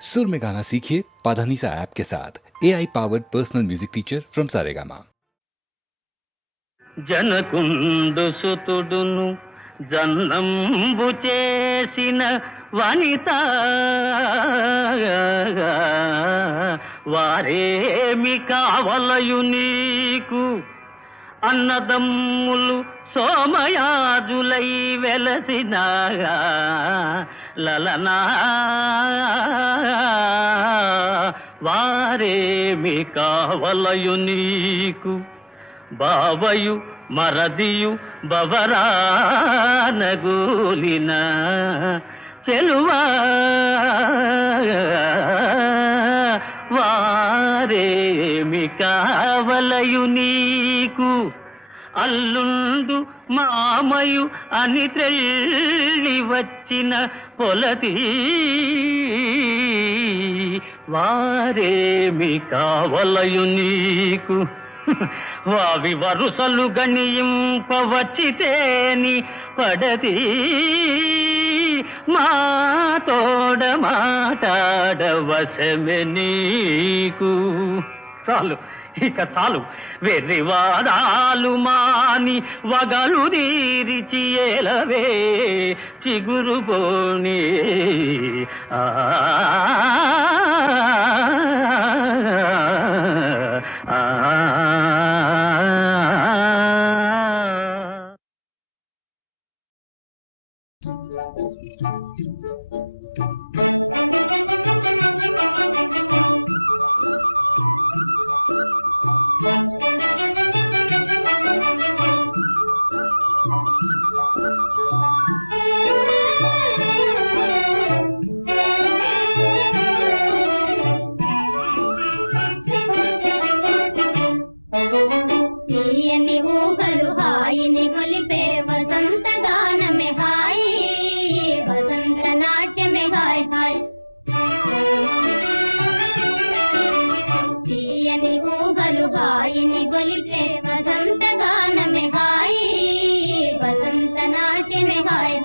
सुर में गाना सीखिए पाधानीसा ऐप के साथ A I powered personal music teacher from Saregama జనకుండు సుతుడును జన్నంబు చేసిన వనిత వారేమి కావలయు నీకు అన్నదమ్ములు సోమయాజులై వెలసినాగా. లలనా. వారేమి కావలయు నీకు. బావయు మరదియు బవరానగూలిన చెలువా. వారేమి కావలయు నీకు. అల్లుండు మామయు అని త్రెళ్ళి వచ్చిన పొలతి వారేమి కావలయు నీకు. వావి వరుసలు గణింపవచ్చితేని పడది మా తోడ మాటాడవశమె నీకు. చాలు. ఇక చాలు. వెర్రివాదాలు మాని వగలు తీరిచి ఎలవే చిగురు పోని. ఆ गायिनि बलिते वसन्तगानमे नाट्य में गाय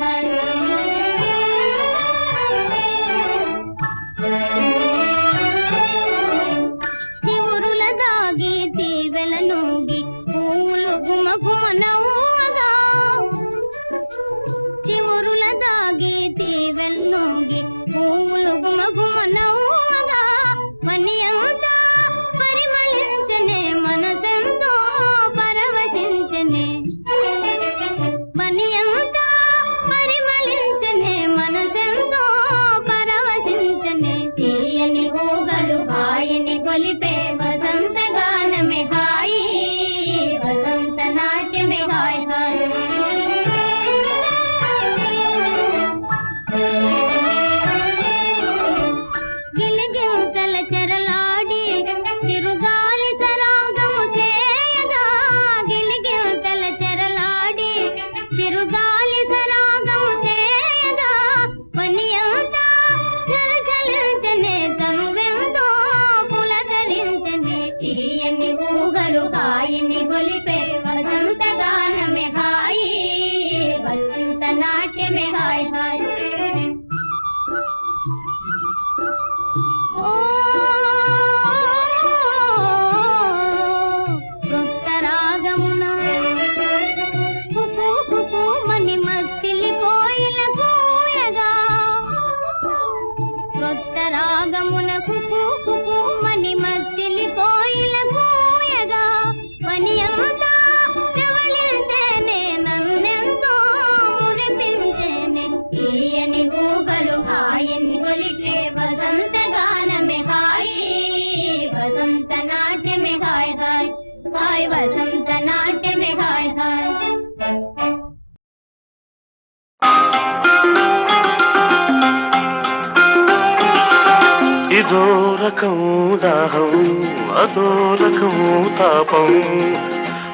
తాపం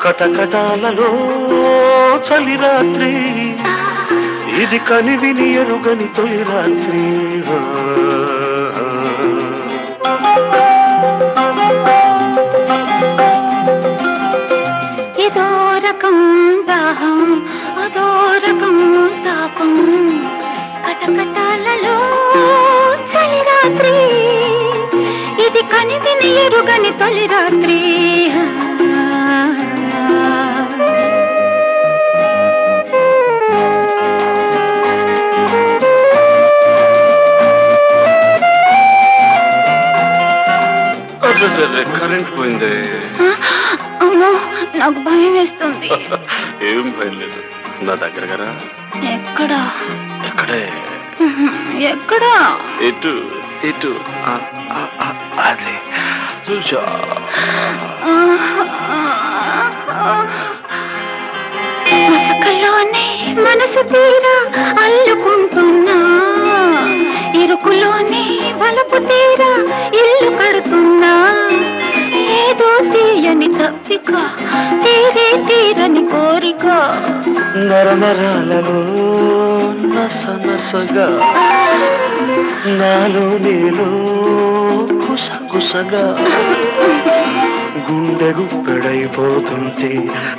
కటకటాలలో చలి రాత్రి. ఇది కని విని ఎరుగని తొలి రాత్రి. కరెంట్ పోయింది. అమ్మో నాకు భయం వేస్తుంది. ఏం భయం లేదు. నా దగ్గర కదా. ఎక్కడా? ఎక్కడే ఎక్కడా? ఇటు ఇటు. అదే. చూసా మసకలోనే మనసు తీరా అల్లుకుంటున్నా. ఇరుకులోనే బలపు తప్పిక తీరే తీరని కోరిక. నరనరాలలో నస నసగా నాలో నీలో కుసగుసగా గుండె గుప్పెడైపోతుంటే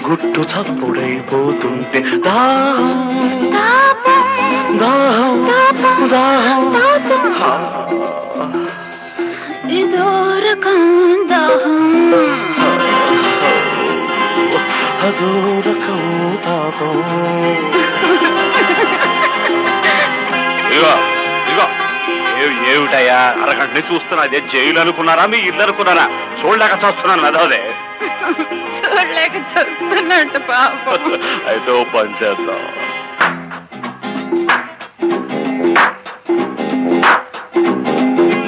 గుట్టు చప్పుడైపోతుంటే దాహం దాహం దాహం. ఇదో రకం దాహం. అదో రకం తాపం ఇదిగో ఏమిటయ్యా? అరగంట నుంచి చూస్తున్నా అదే జైలు అనుకున్నారా? మీ ఇల్లు అనుకున్నారా? చూడలేక చూస్తున్నాను అదోదే చూడలేక చూస్తున్నట్టు పాపం. అయితే ఓ పని చేద్దాం.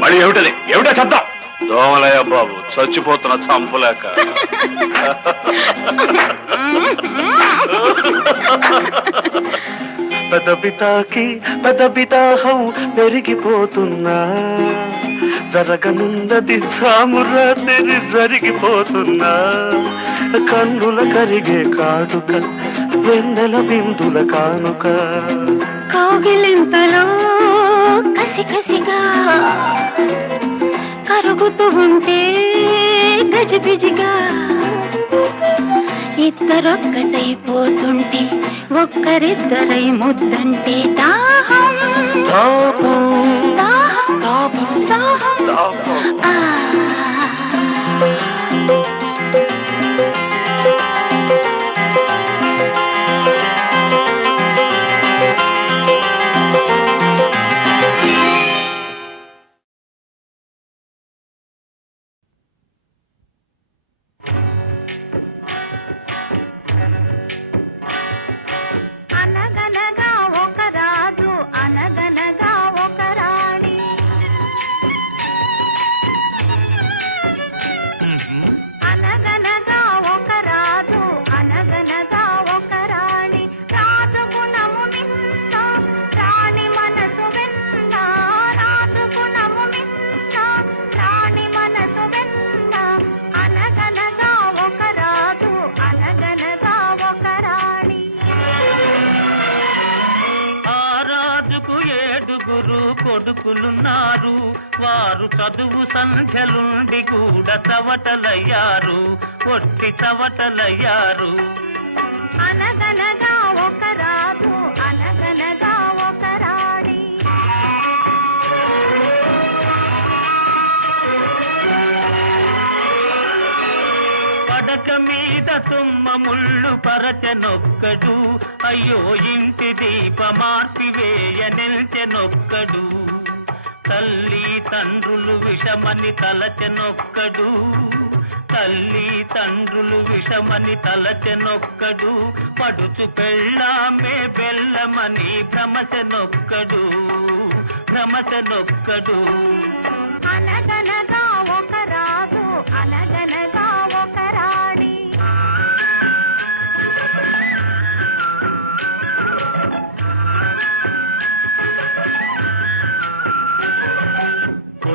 మళ్ళీ ఏమిటది? ఏమిటో శబ్దం దోమలయ్య బాబు చచ్చిపోతున్న చంపులేక. పెదవి తాకి పెదవి దాహం పెరిగిపోతున్నా. జరగనున్నది సామురాత్రి జరిగిపోతున్నా. కన్నుల కరిగే కాటుక వెన్నెల బిందుల కానుక. కౌగిలింతలో కసి కసిగా కరుగుతూ ఉంటే గజిబిజిగా. ఇద్దరొక్కటైపోతుంటే ఒక్కరిద్దరై ముద్దంటే దాహం. దాహం. తాపం దాహం. వారు చదువు సంఖ్యలుండి కూడా చవటలయ్యారు ఒట్టి చవటలయ్యారు అనగనగా ఒక రాజు అనగనగా ఒక రాణి. పడక మీద తుమ్మ ముళ్ళు పరచనొక్కడు అయ్యో ఇంటి దీప మార్పివేయ నిల్చెనొక్కడు. తల్లి తండ్రులు విషమని తలచెనొక్కడు. తల్లి తండ్రులు విషమని తలచెనొక్కడు. పడుచు పెళ్ళామే బెల్లమని భ్రమసెనొక్కడు భ్రమసెనొక్కడు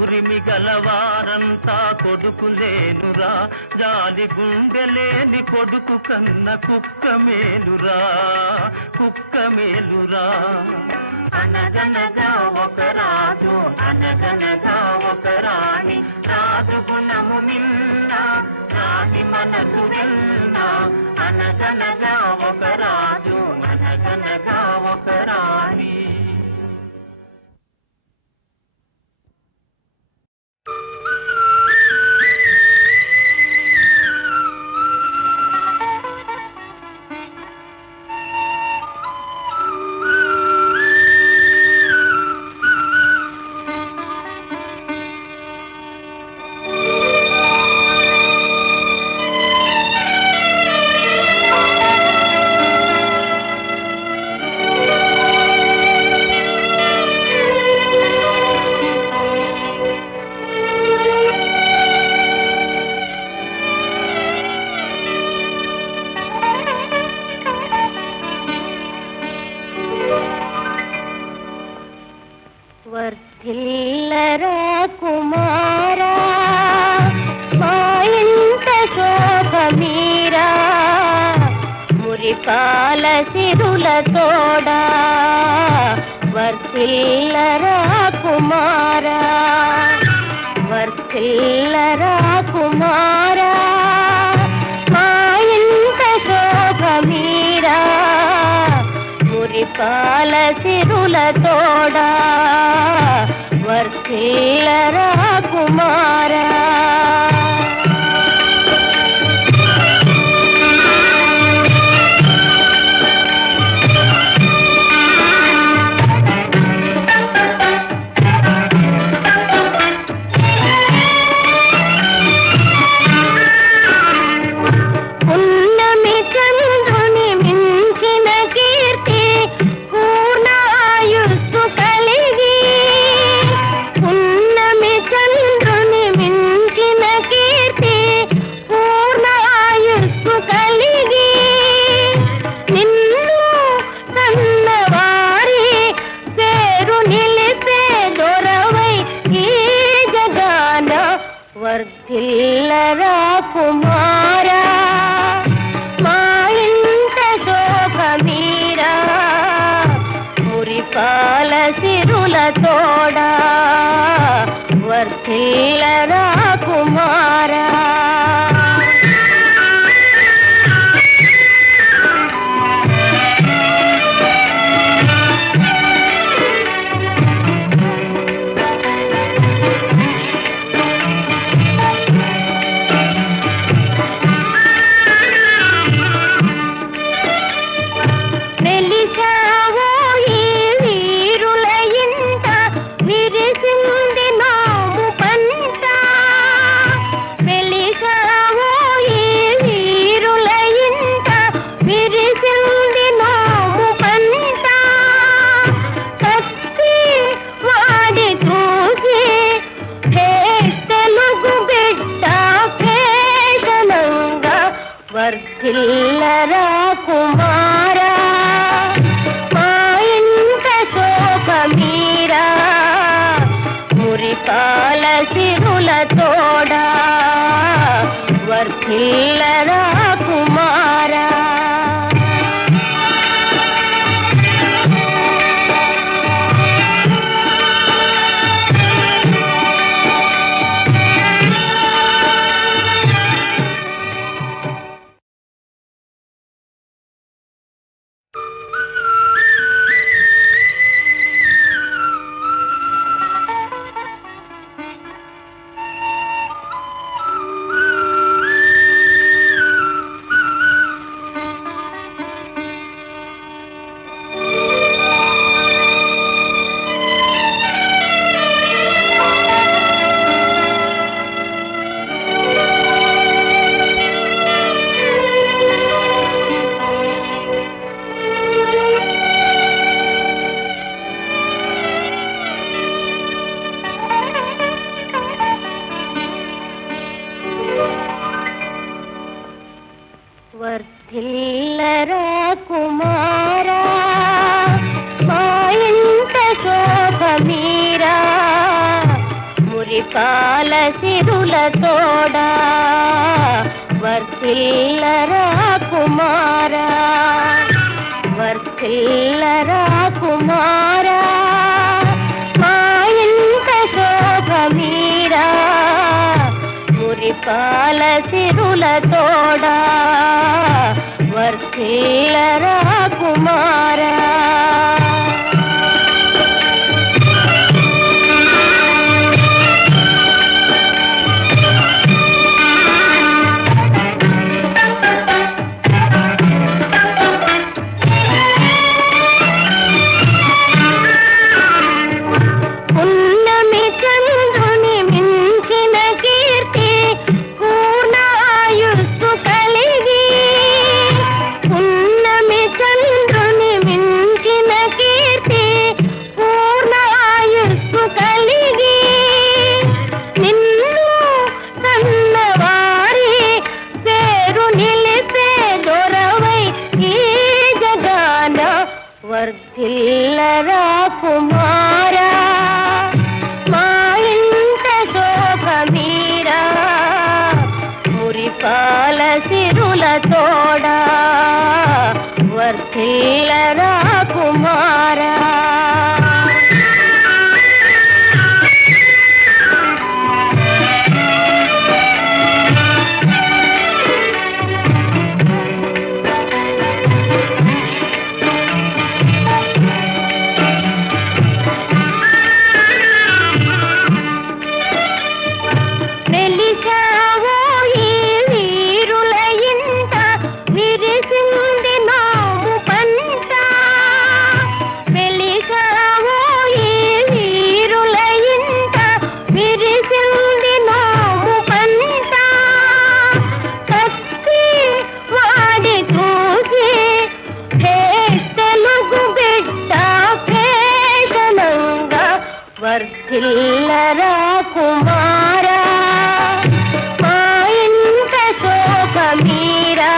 ఊరిమి గలవారంతా కొడుకులేనురా జాలి గుండెలేని కొడుకు కన్న కుక్క మేలురా కుక్క మేలురా. అనగనగా ఒక రాజు అనగనగా ఒక రాణి రాజు గుణము మిన్న రాణి మనసు విన్న అనగనగా ఒక రాజు అనగనగా ఒక రాణి. వర్ధిల్లరా కుమారా? వర్ధిల్లరా కుమారా? మా ఇంత శోభ మీరా? మురిపాల సిరుల తోడా? వర్ధిల్లరా కుమారా? మురిపాల సిరుల తోడా వర్ధిల్లరా కుమారా? మురిపాల సిరుల తోడా వర్ధిల్లరా కుమారా వర్ధిల్లరా కుమారా మా ఇంట శోభ మీరా మురిపాల సిరుల తోడా వర్ధిల్లరా కుమారా వర్ధిల్లరా కుమారా? మా ఇంట శోభ మీరా? మురిపాల సిరుల తోడా? వర్ధిల్లరా కుమారా? వర్ధిల్లరా కుమారా మా ఇంట శోభ మీరా